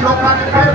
ਲੋਕਾਂ ਦੇ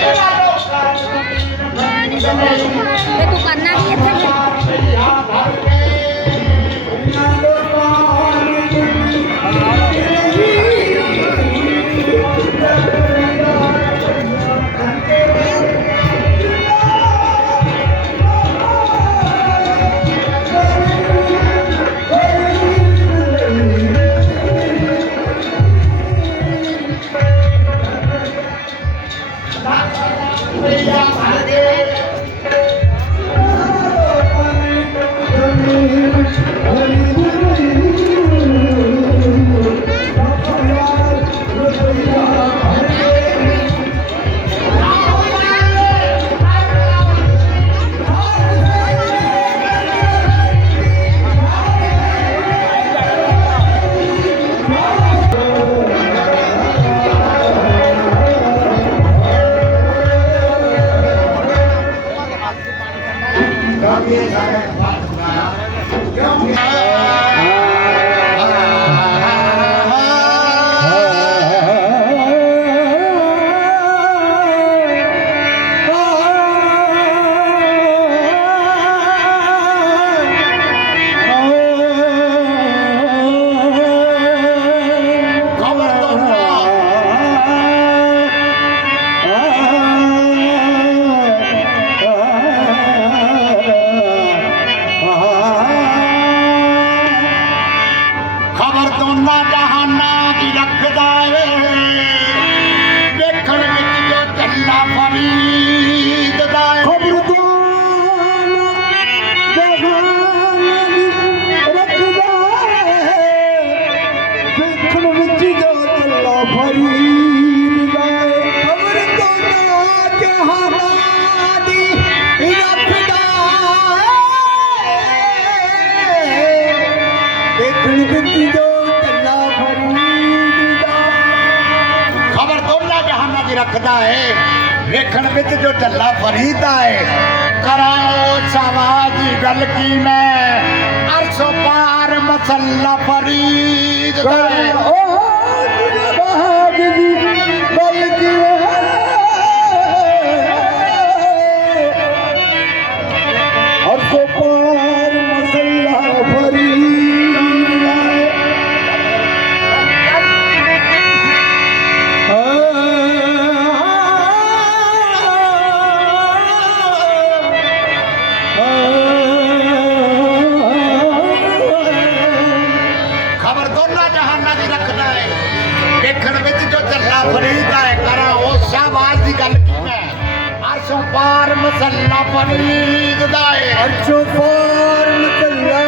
Thank you. गल्ला फरीदा है। कराओ सवाजी गलकी में। अरसो पार मसल्ला फरीद है। ਫਰੀਦਾ ਹੈ ਕਰਾਂ, ਉਹ ਸ਼ਾਬਾਸ਼ ਦੀ ਗੱਲ ਕੀ ਮੈਂ? ਅਰਸ਼ੋਂ ਪਾਰ ਮਸੱਲਾ ਫਰੀਦ ਦਾ ਹੈ ਅਰਸ਼ੋਂ ਪਾਰ ਮਸੱਲਾ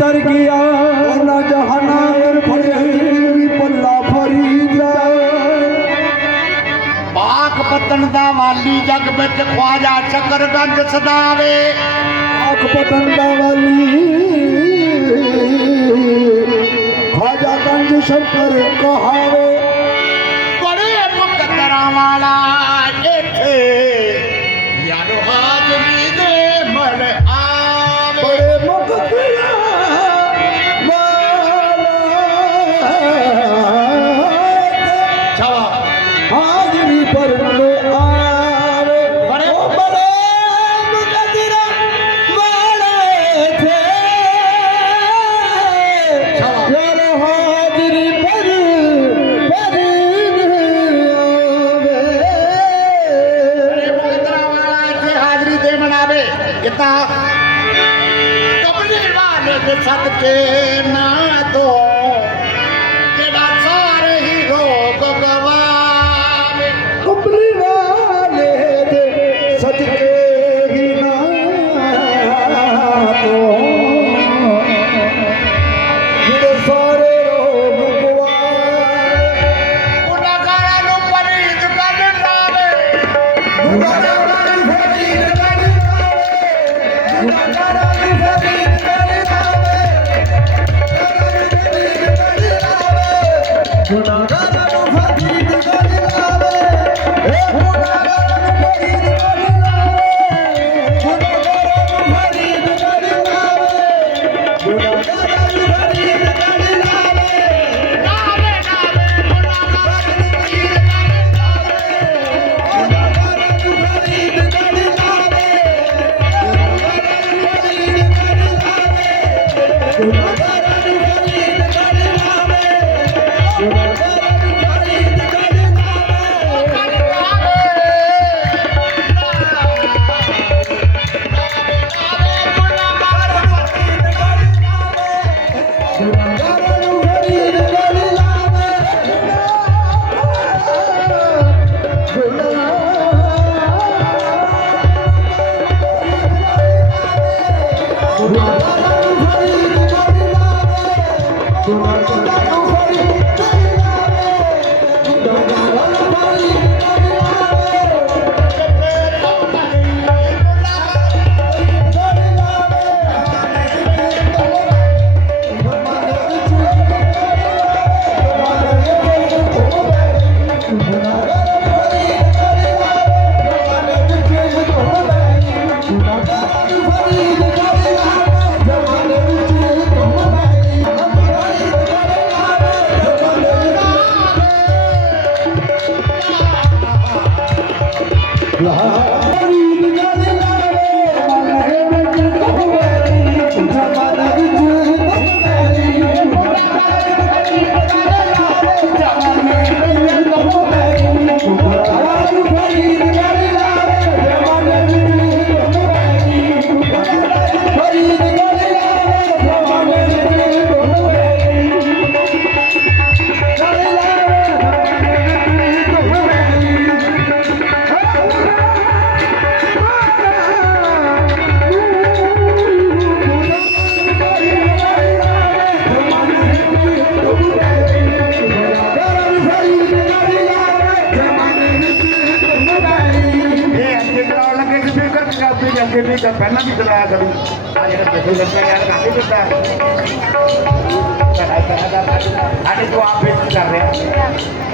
तर गया ना जहाना भी पल्ला फरी जा ਪਾਕ ਪਤਨ ਦਾ ਵਾਲੀ ਜਗ ਵਿੱਚ ਖਵਾਜਾ ਚੱਕਰਗੰਜ ਸਦਾਵੇ। ਆਖ ਪਤਨ ਦਾ ਵਾਲੀ ਖਵਾਜਾ ਗੰਜ ਸ਼ੰਕਰ ਕਹਾਵੇ। ਬੜੇ ਮੁਕਤਰਾਂ ਵਾਲਾ। સદકે ના તો তোমার पढ़ाई करा था आज जो आप कर रहे हैं।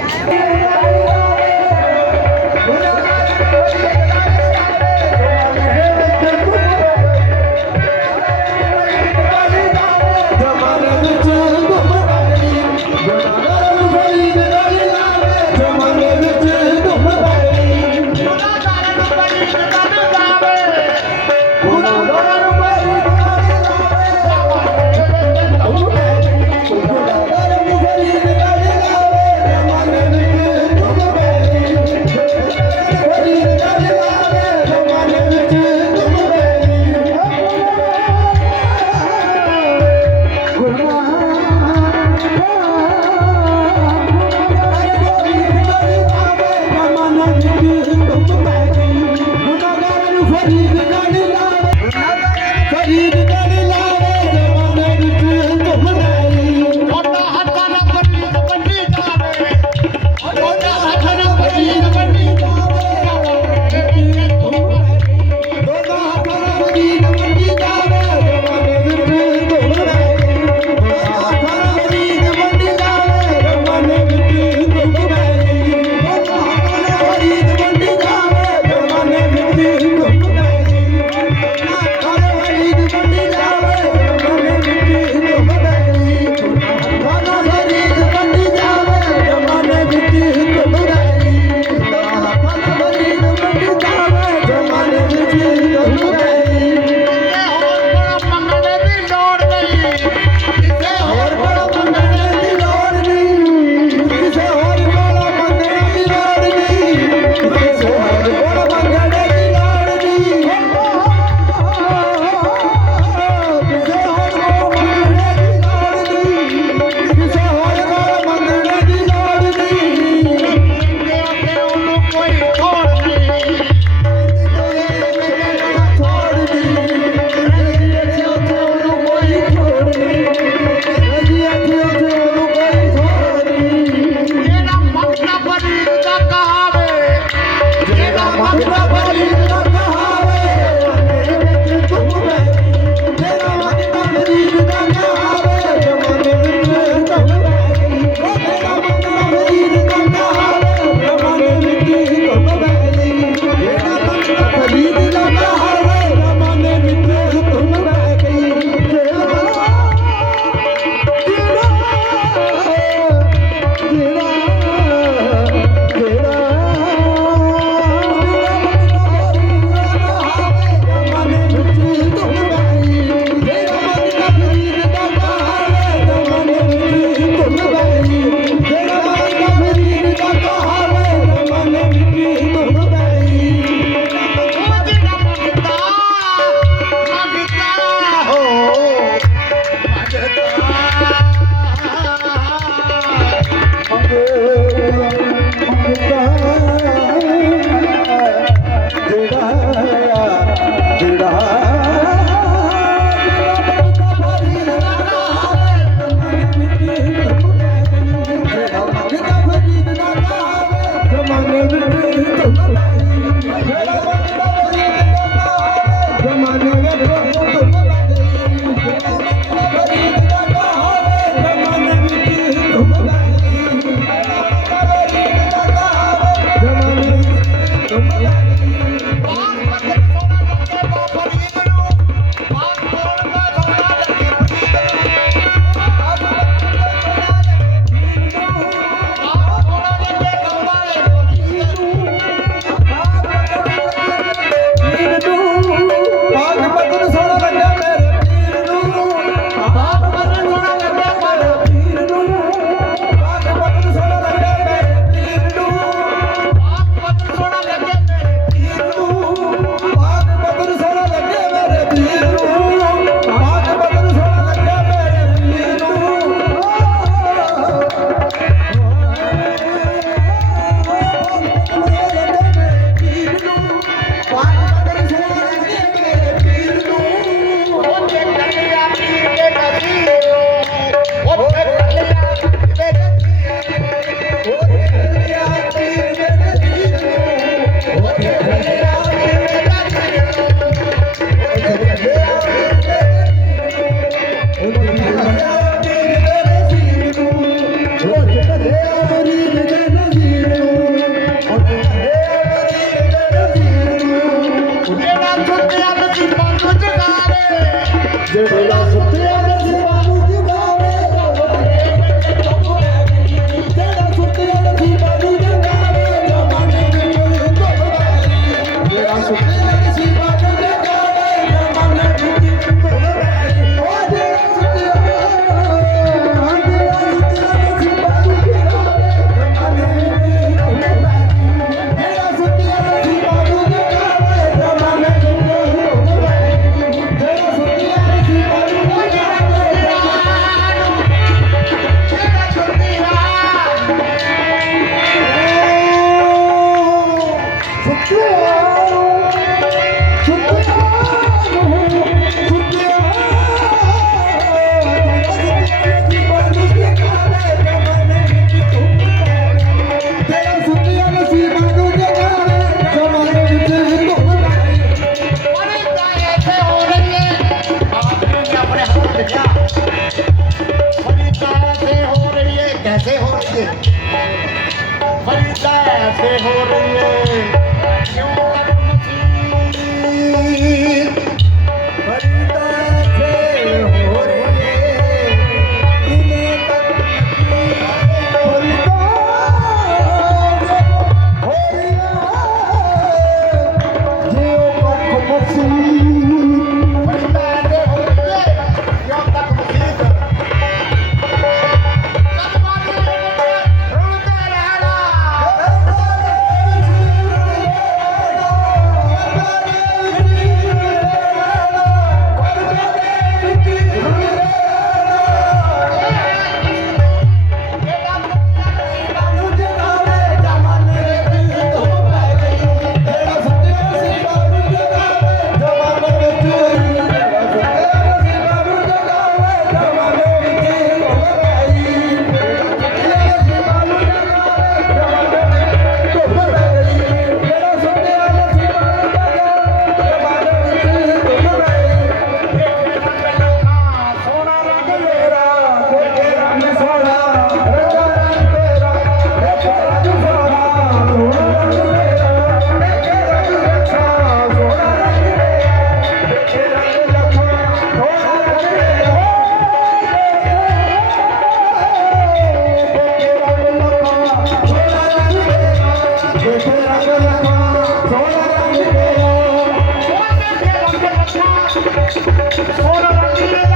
Let's go. Ora la tira!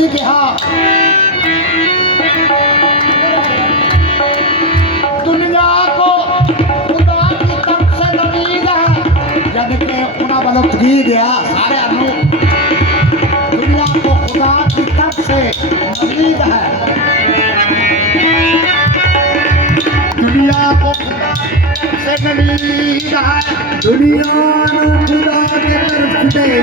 की कि हाँ दुनिया को खुदा की तरफ़ से है। के सारे अनु। दुनिया को खुदा की तरफ़ से नमीज है। दुनिया को खुदा से है। दुनिया को खुदा की तरफ़ से